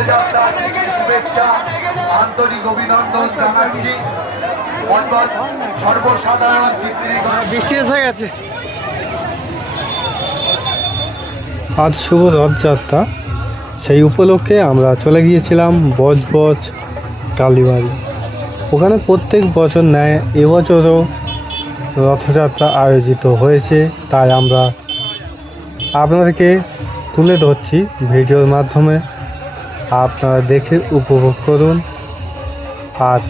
রথযাত্রার শুভেচ্ছা আন্তরিক অভিনন্দন জানাচ্ছি। সর্বসাধারণ বৃষ্টি এসে গেছে। আজ শুভ রথযাত্রা, সেই উপলক্ষে আমরা চলে গিয়েছিলাম বজবজ কালীবাড়ি। ওখানে প্রত্যেক বছর ন্যায় এবছরও রথযাত্রা আয়োজিত হয়েছে, তাই আমরা আপনাদেরকে তুলে ধরছি ভিডিওর মাধ্যমে। আপনারা দেখে উপভোগ করুন। আর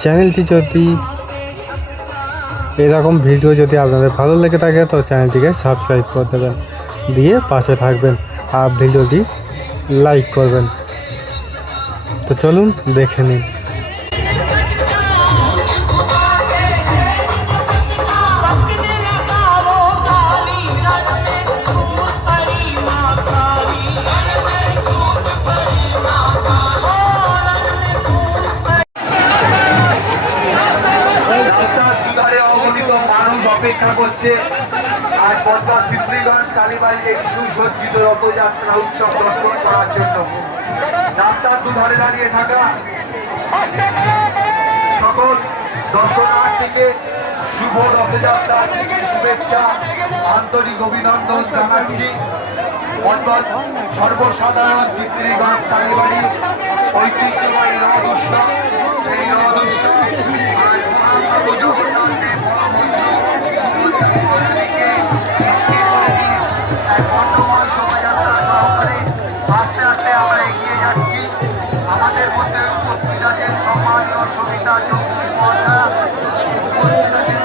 চ্যানেলটি যদি এরকম ভিডিও যদি আপনাদের ভালো লেগে থাকে তো চ্যানেলটিকে সাবস্ক্রাইব করে দেবেন, দিয়ে পাশে থাকবেন আর ভিডিওটি লাইক করবেন। তো চলুন দেখে নিন। অপেক্ষা করছে আর বজবজ পিপলিগঞ্জ কালীবাড়ির এই সুসজ্জিত রথযাত্রা উৎসব দর্শন করার জন্য রাস্তার দুধারে দাঁড়িয়ে থাকা সকল দর্শনার্থীকে শুভ রথযাত্রার শুভেচ্ছা আন্তরিক অভিনন্দন জানাচ্ছি। বজবজ সর্বসাধারণ পিপলিগঞ্জ কালীবাড়ির ঐতিহ্যবাহী রথ উৎসব, এই রথ উৎসব আস্তে আস্তে আমরা এগিয়ে যাচ্ছি। আমাদের মধ্যে উপস্থিত আছেন সম্মানীয় সবিতা চৌধুরী মহাশয়া, উপস্থিত আছেন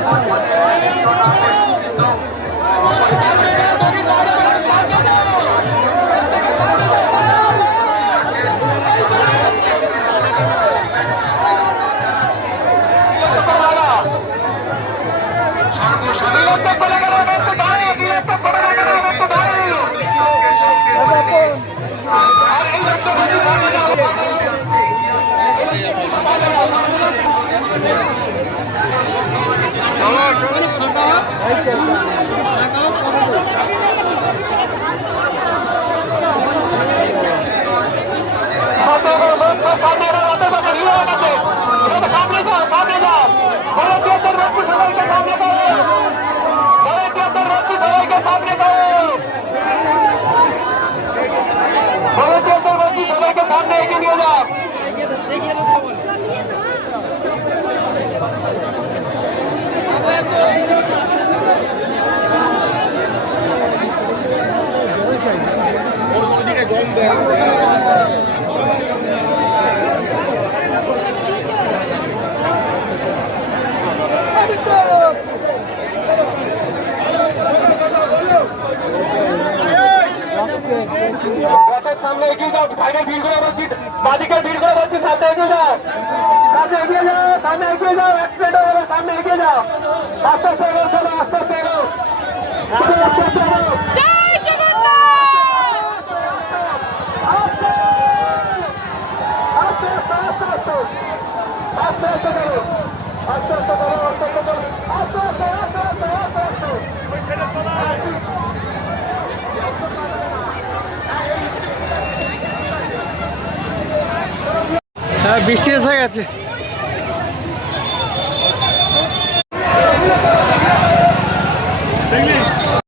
সামনে এগিয়ে নিয়ে যাও। রথের সামনে এগিয়ে যাও, সাইডে ভিড় করে বলছি, বাদিকে ভিড় করে বলছি, সামনে এগিয়ে যাও, সামনে এগিয়ে যাও, সামনে এগিয়ে যাও, অ্যাক্সিডেন্ট হয়ে যাবে, সামনে এগিয়ে যাও, আস্তে আস্তে এগো, চলো আস্তে আস্তে এগো, আস্তে আস্তে এগো। জয় জগন্নাথ। আস্তে আস্তে আস্তে আস্তে আস্তে আস্তে আস্তে করো, আস্তে আস্তে করো, আস্তে আস্তে করো, আস্তে আস্তে আস্তে আস্তে আস্তে আস্তে। বৃষ্টি এসে গেছে।